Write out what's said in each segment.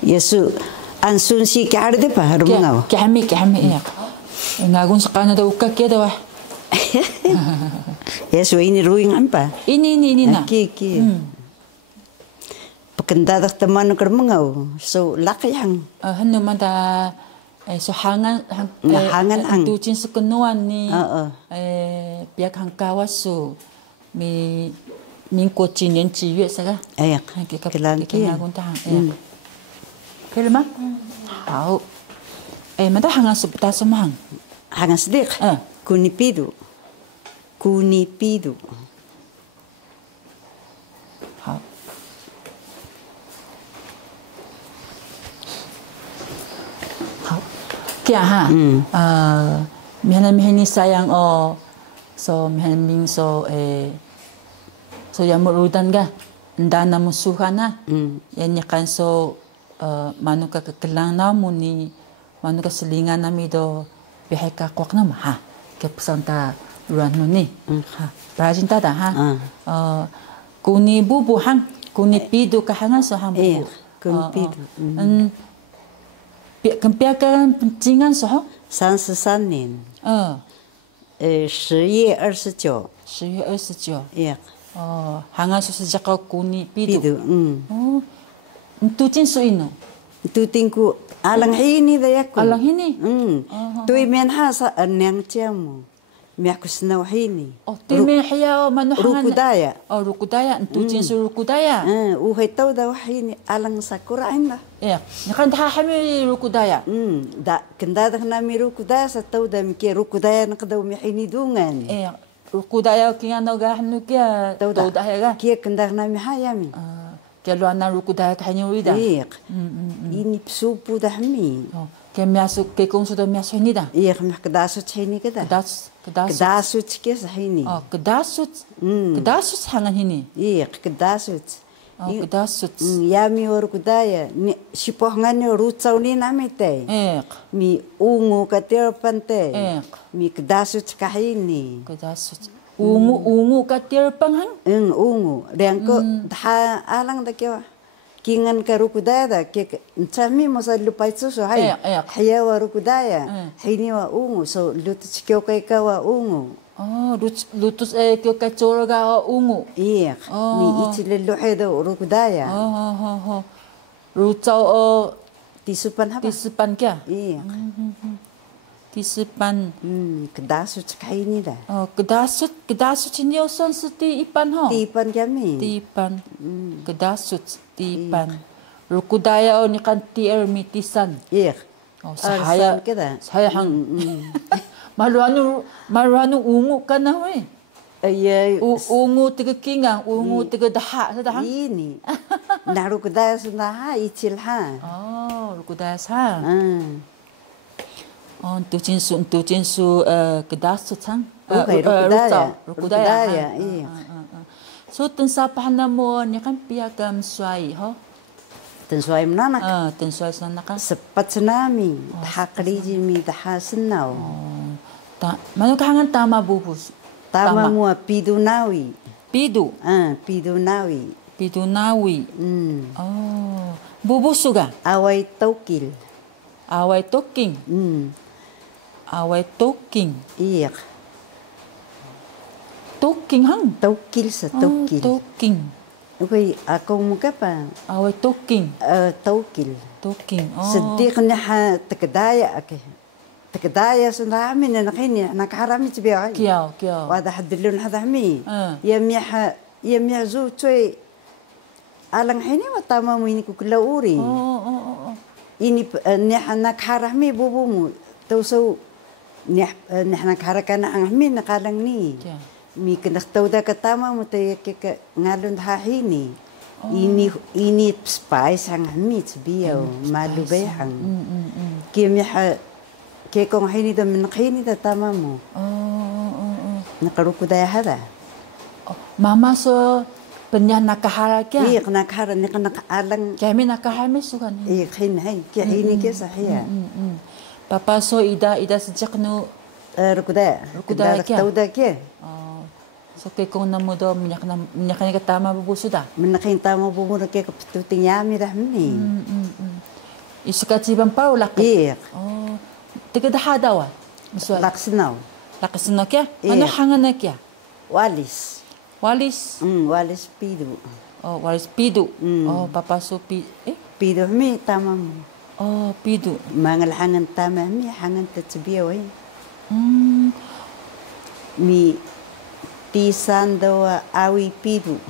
Yesu ansun si kar de pa rumangao. Kami ya. Ngagun sakana da ukka kia da wa. Yesu ini ruing apa? Ini na. Ki. Pakendadak teman kermangao. So lakayang. Hanu manda so hangan ang tucin sekenuan ni pihak hangkawasu mi mingko cinin ciwe saga. Ayak. Kelanki. Kelma? Tahu. Mada hangan sebuta semang. Hangan sedik. Kunipidu. Hao. Kia ha. Mihan sayang so mihan so yang merudan ga. Ndana musuhan na. Yan yakan so manuka kekelang namu ni manuka selingan nami do biheka kwak nama ha. Ke pesanta ruan ni. Ha. Rajin tada ha. Kuni bubu hang. Kuni pidu kahangan so hang bubu. Kuni pidu. Kempiakan pencingan so? 33年。10月29。10月29。Iya. Hangan so sejak kau kuni pidu. Tutin so ino. Tutin ku alang hini da yakku. Alang hini. Tui men ha sa nang ciamu. Miaku senau hini. Tui men hia manu hangan. Rukudaya. Rukudaya. Tutin so rukudaya. Uhai tau da hini alang sakurain lah. Iya. Nakan dah hami rukudaya. Da kendadak nami rukudaya sa tau da miki rukudaya nakadaw mi hini dungan. Iya. Rukudaya kinga noga hanu kia tau dah ga. Kia kendak nami hayami. Kia luana rukudaya kahanya urida. Iya. Ini psupu dah mi. Kia miasuk ke kong sudah miasuk ini dah. Iya kami kedasut hini kada. Kedasut kia sa hini. Kedasut hangan hini. Iya kedasut. Kedasut. Yami rukudaya. Sipoh ngani rutsau ni nami te. Mi ungu katir pante. Mi kedasut kahini. Kedasut. Ungu katir panghang? Ungu. Riangko dah alang da kia. Kingan ka rukudaya ke ncami masa lupa itu so hai haya wa rukudaya hini wa ungu so lutus kyo kai ka wa ungu lutus kyo kai chora ga ungu iya ni ichile luhe do rukudaya rutsau tisupan apa tisupan kya iya tisupan kedasut kaini dah kedasut ini osan seti ipan ho tipan kami tipan kedasut tipan rukudaya ni kan tier mitisan iya saya hang maluanu ungu kana we iya ungu tiga kingang ungu tiga daha sada hang ini na rukudaya sudah ichil ha rukudaya sa tucin su kedasut sang rukudaya iya so tensapah namo ni kan piagam suai ho tensuai menanak tensuai sanaka sepat tsunami hakriji mi dahasenau manu kangan tama bubus tama mua pidunawi pidunawi bubus suga awai tokil iya toking hang tokil sa tokil toking okay ako muka pa awai toking sedih na ha takdaya ake takdaya sunami na nakini nakaharami tibiya kiao wada hadilun hadami yamya zu choy alang hini watama mo ini kukulauri ini nakharami bubumu tauso nakharakana ang amin nakalang ni mi kenaktaw da katama mo tayo ke ngalun hahini ini spice ang amit biyaw malubehang kimi ha ke kong hini da minakini da tama mo nakaruko da hada mama so penya nakahara kya iya nakahara ni kanakalang kami nakahami sukan iya hini hini ke sahiya papa so ida sejak no rukudaya kya tauda ke So kay kung namudo minyak ka tama bubusuda. Menakita mo bumuna kay kapututing yami rahmi. Isukat si Bampao laki. Iya. Oh, tiga dah dawa. Misal. Laksinaw. Laksinaw kya? Iya. Ano hangan na kya? Walis. Walis. Walis pidu. Oh, walis pidu. Oh, papaso Pidu mi tama mo. Oh, pidu. Mangal hangan tama mi hangan tatsbiya way. Mi tisan daw awi pidu.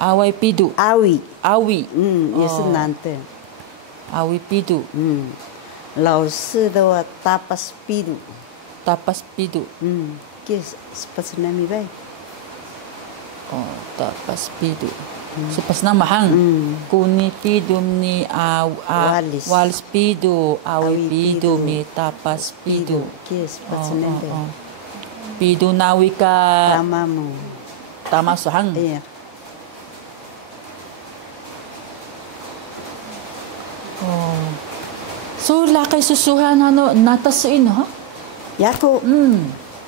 Away pidu. Awi. Awi. Yes nante. Awi pidu. Laos daw tapas pidu. Tapas pidu. Kis sepas nami bay. Oh, tapas pidu. Sepas nama hang. Kuni pidu ni walis pidu. Awi pidu mi tapas pidu. Kis sepas nami. Pidu nawi ka. Tama mo. Tama so hang. Iya. Oh. So lakay susuhan ano natasuin ha? Yako.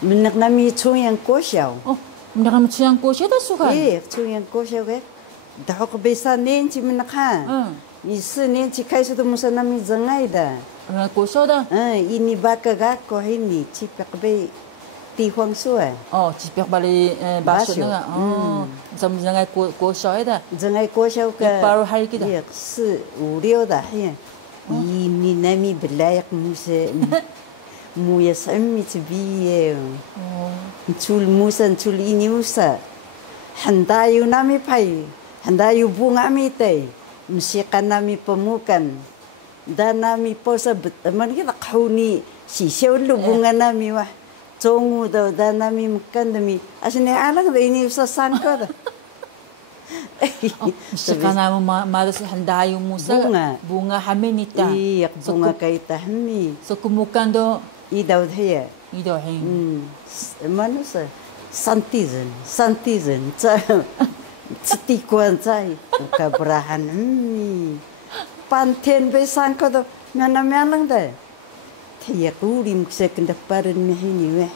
Menak nami chuyang kosyaw. Oh, mendak yang ko siya suhan. chuyang kosyaw ke. Dahok besa nen ci menak ha. Isi nen ci kaisudo musa nami zangay da. Ko siya da. Ini baka ga ko hini ci pakbe ti huang suai. Oh, ci pek bali baso na. Oh, sam zangay ko siya da. Zangay kosyaw ka. Paru hari kita. Iya, 4, 5 da. Ini nami belayak musa. Muya sami tbiye. Chul musa chul ini usa. Handayu nami pai. Handayu bunga mi tay. Musika nami pemukan. Dan nami posa man kita kauni si lu bunga nami wah. Zongu daw dan nami makan dami. Asini alang da ini usa sangka da. Musika namin malas handayu musa. Bunga haminita. Iya, bunga kaita hami. So kumukan do Idaw hiya. ido hin. Manusa santizen tikuan cai kabrahan panten be sangko do mana melang da tiya kurim sekenda paran mehini we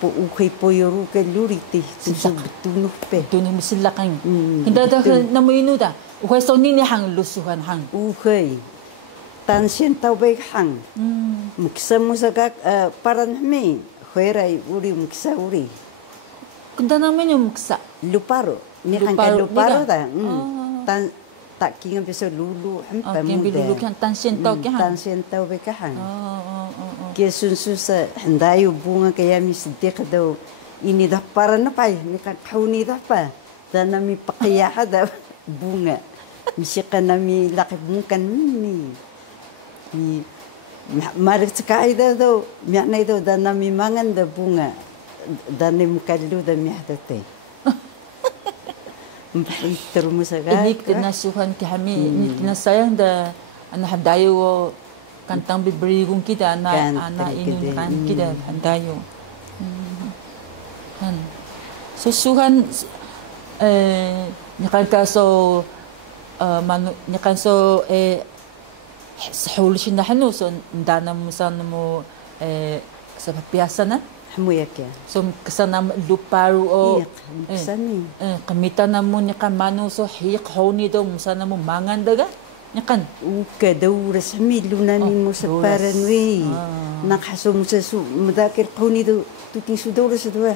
po ukay po yoru ke luriti tunuh pe tunuh misilakan hinda da namuinu da ukay so nini hang lusuhan hang ukay tansian tau baik hang muksa musagak paran mi khairai uri muksa uri kunda namin yung muksa luparo ni kan luparo da tan tak kinga beso lulu hampa muda lulu kan tansian tau baik hang ke sunsu sa handayu bunga kaya mi sedek daw ini dah paran pa ni kan kauni dah pa dan nami pakaya da bunga misika nami laki bungan mi marik sekali dah miakna itu dan nami mangan dah bunga dan ni mukalu dah miak teh. Mbak terus agak. Ini kena suhan kami, ini kena sayang dah anak handayu kantang biberigung kita anak ini kan kita handayu. Kan, so suhan nyakan kaso nyakan so حولش نحن سو ندانا مسان مو سبب بياسنا حمويك سو كسنا لوبارو او كسني قميتنا مو نقمانو سو حيق هوني دو مسان مو مانغان دغا نقن وكدو رسمي لوناني مسبارن وي نقحسو مسسو مذاكر قوني دو تكي سو دورس دو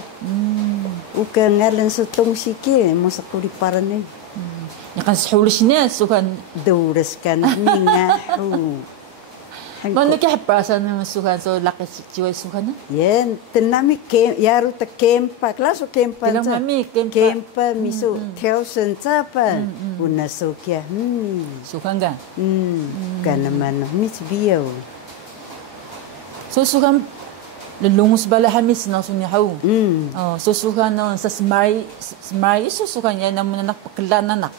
وكان غالن سو تونسيكي مسقولي بارني Yakan sahulus niya, sukan. Dores ka na nga. Mano kaya perasaan ng sukan, so laki siway sukan na? Yan, tinami, yaro ta kempa, klaso kempa. Tinami, kempa, miso, teosan sa pa. Una so kya, Sukan ka? Ka naman, biyaw. So sukan, lulungus bala hamis na sunyahaw. So sukan na, sa smari, so sukan yan na muna nakpakilananak.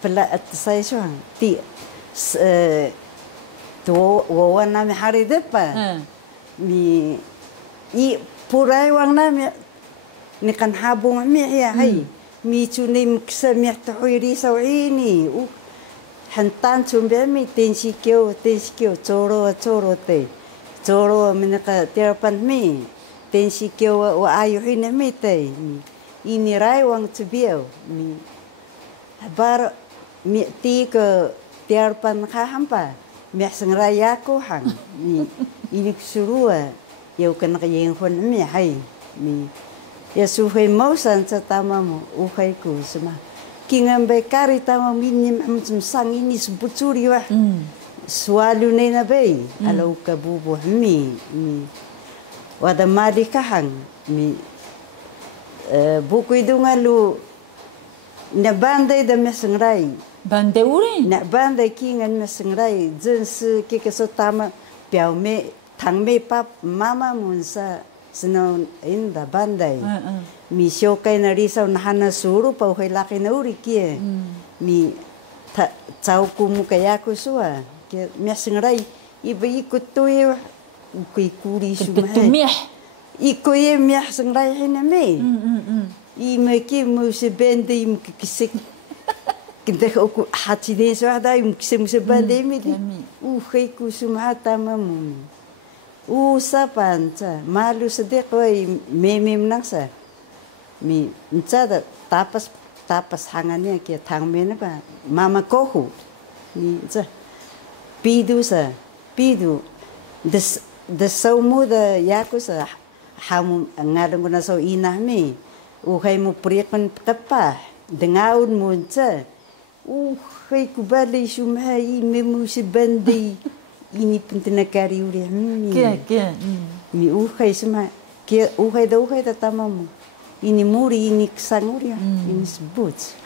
Pala at saya siya wawan namin hari depa mi puray wang namin ni kan habong mi hay mi chunim ksa mi tahoyri sawini hantan chumbe mi tensikyo choro te mi naka terapan mi tensi kio o ayo hina metei ini rai wang tbiao mi bar mi ti ke tiar pan hampa mi sangrai aku hang mi ini surua eu kan yang hon mi hai mi ya suhe mau san tamamu uhai ku sema kingan bekari tama minim sang ini sebucuri wah sualu nena bei alau kabubu mi wada madi kahang mi buku itu ngalu na bandai da mesengrai bandai ure na bandai kingan mesengrai jense ke sotama piau me thang me pap mama munsa seno inda bandai mi shokai na risau na hana suru pau hai laki na uri kie mi chau kumu kaya ko sua ke mesengrai iba ikut tu kui kuri sumai iko ye miah sengrai hina me I me ki mo se bende im kisik kinda ko hati de so ada im kisik mo se bende mi khei ku sumata mamu sapancha malu sede ko me naksa mi nchada tapas hangane ke thangmena ba mama kohu ni cha pidu the saumu da yakusa ham ngadang na so ina mi uhai mu priakan kapa dengaun munca uhai kubali shumai memu si bandi ini pentina kari uri mi uhai sama uhai da tamamu ini muri ini kesanguri ini sebut